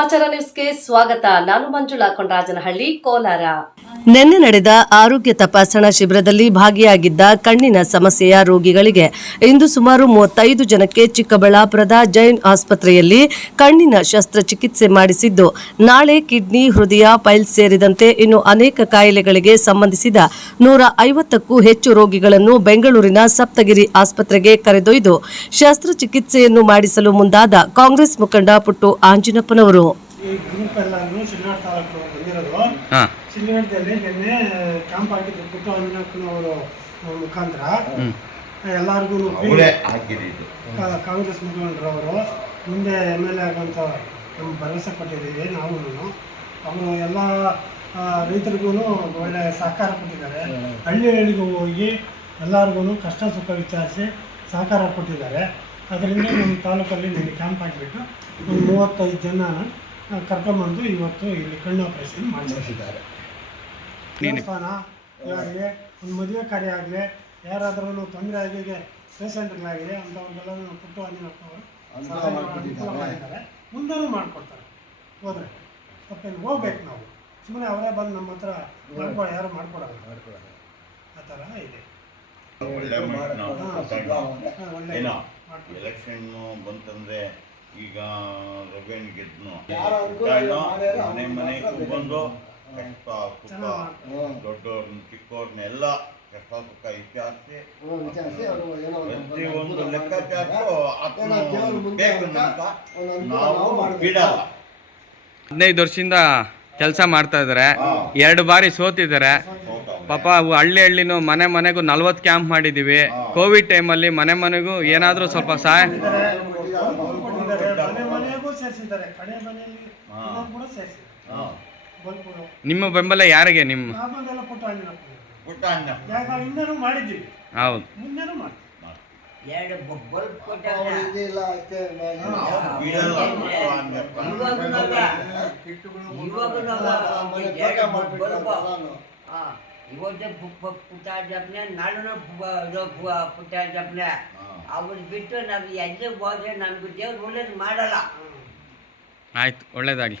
ಸಮಾಚಾರ ನ್ಯೂಸ್ಗೆ ಸ್ವಾಗತ. ನಾನು ಮಂಜುಳಾ ಕೊಂಡರಾಜನಹಳ್ಳಿ, ಕೋಲಾರ. ನಿನ್ನೆ ನಡೆದ ಆರೋಗ್ಯ ತಪಾಸಣಾ ಶಿಬಿರದಲ್ಲಿ ಭಾಗಿಯಾಗಿದ್ದ ಕಣ್ಣಿನ ಸಮಸ್ಯೆಯ ರೋಗಿಗಳಿಗೆ ಇಂದು ಸುಮಾರು 35 ಜನಕ್ಕೆ ಚಿಕ್ಕಬಳ್ಳಾಪುರದ ಜೈನ್ ಆಸ್ಪತ್ರೆಯಲ್ಲಿ ಕಣ್ಣಿನ ಶಸ್ತ್ರಚಿಕಿತ್ಸೆ ಮಾಡಿಸಿದ್ದು, ನಾಳೆ ಕಿಡ್ನಿ, ಹೃದಯ, ಪೈಲ್ಸ್ ಸೇರಿದಂತೆ ಇನ್ನು ಅನೇಕ ಕಾಯಿಲೆಗಳಿಗೆ ಸಂಬಂಧಿಸಿದ 150ಕ್ಕೂ ಹೆಚ್ಚು ರೋಗಿಗಳನ್ನು ಬೆಂಗಳೂರಿನ ಸಪ್ತಗಿರಿ ಆಸ್ಪತ್ರೆಗೆ ಕರೆದೊಯ್ದು ಶಸ್ತ್ರಚಿಕಿತ್ಸೆಯನ್ನು ಮಾಡಿಸಲು ಮುಂದಾದ ಕಾಂಗ್ರೆಸ್ ಮುಖಂಡ ಪುಟ್ಟು ಆಂಜಿನಪ್ಪನವರು. ಶಿಲ್ಗಡದಲ್ಲಿ ನಿನ್ನೆ ಕ್ಯಾಂಪ್ ಹಾಕಿದ್ರು ಪುಟ್ಟು ಆಂಜನೇಯಪ್ಪನವರು ಮುಖಾಂತರ ಎಲ್ಲರಿಗೂ ಕಾಂಗ್ರೆಸ್ ಮುಖಂಡರವರು ಮುಂದೆ MLA ಆಗುವಂಥ ನಮ್ಗೆ ಭರವಸೆ ಕೊಟ್ಟಿದ್ದೀವಿ. ನಾವು ಅವರು ಎಲ್ಲ ರೈತರಿಗೂ ಒಳ್ಳೆ ಸಹಕಾರ ಕೊಟ್ಟಿದ್ದಾರೆ. ಹಳ್ಳಿಗಳಿಗೂ ಹೋಗಿ ಎಲ್ಲರಿಗೂ ಕಷ್ಟ ಸುಖ ವಿಚಾರಿಸಿ ಸಹಕಾರ ಕೊಟ್ಟಿದ್ದಾರೆ. ಅದರಿಂದ ನಮ್ಮ ತಾಲೂಕಲ್ಲಿ ನಿನ್ನೆ ಕ್ಯಾಂಪ್ ಹಾಕಿಬಿಟ್ಟು ಒಂದು 35 ಜನನ ಕರ್ಕೊಂಬಂದು ಇವತ್ತು ಇಲ್ಲಿ ಕಣ್ಣು ಆಪರೇಷನ್ ಮಾಡಿಸಿದ್ದಾರೆ. ದೇವಸ್ಥಾನ ಆಗಲಿ, ಒಂದು ಮದುವೆ ಕಾರ್ಯ ಆಗಲಿ, ಯಾರಾದ್ರೂ ತೊಂದರೆ ಆಗಿ ಪೇಷಂಟ್ಗಳಾಗಿದೆ ಅಂಥವ್ರಿಗೆಲ್ಲ ಪುಟ್ಟು ಆಂಜನೇಯಪ್ಪನವರು ಅನುಕೂಲ ಮಾಡಿದ್ದಾರೆ. ಮುಂದೂ ಮಾಡಿಕೊಡ್ತಾರೆ. ಹೋದರೆ ತಪ್ಪೇನು ಹೋಗ್ಬೇಕು. ನಾವು ಸುಮ್ಮನೆ ಅವರೇ ಬಂದು ನಮ್ಮ ಹತ್ರ ಯಾರು ಮಾಡ್ಕೊಡಲ್ಲ. ಆ ಥರ ಇದೆ. ಎಲೆಕ್ಷನ್ ಬಂತಂದ್ರೆ ಈಗ ರವೇಣ್ ಗೆದ್ನು ಮನೆ ಮನೆಗೂ ಬಂದು ಕಷ್ಟ ಸುಖ ದೊಡ್ಡವ್ರನ್ನ ಚಿಕ್ಕವ್ರನ್ನೆಲ್ಲ ಕಷ್ಟ ಸುಖ ವಿಚಾರಿಸಿ ಪ್ರತಿಯೊಂದು ಲೆಕ್ಕಾಚಾರಕ್ಕೂ ಬೇಕು ಅಂತ ನಾವು ಬಿಡಲ್ಲ. 15 ವರ್ಷದಿಂದ ಕೆಲಸ ಮಾಡ್ತಾ ಇದ್ದಾರೆ. 2 ಬಾರಿ ಸೋತಿದ್ದಾರೆ. ಪಾಪ ಹಳ್ಳಿನೂ ಮನೆ ಮನೆಗೂ 40 ಕ್ಯಾಂಪ್ ಮಾಡಿದ್ದೀವಿ. ಕೋವಿಡ್ ಟೈಮಲ್ಲಿ ಮನೆ ಮನೆಗೂ ಏನಾದರೂ ಸ್ವಲ್ಪ ಸಹಾಯ. ನಿಮ್ಮ ಬೆಂಬಲ ಯಾರಿಗೆ? ನಿಮ್ಮ ಹೌದು. ಪುಟ್ಟಾಜಪ್ಪನೆ ನಾಡೂ ಪುಟ್ಟಾಜಪ್ಪನೆ ಅವ್ರು ಬಿಟ್ಟು ನಾವು ಎಲ್ಲಿ ಹೋದ್ರೆ ನಮ್ಗೆ ದೇವ್ರು ಒಳ್ಳೇದು ಮಾಡಲ್ಲ. ಆಯ್ತು, ಒಳ್ಳೇದಾಗಲಿ.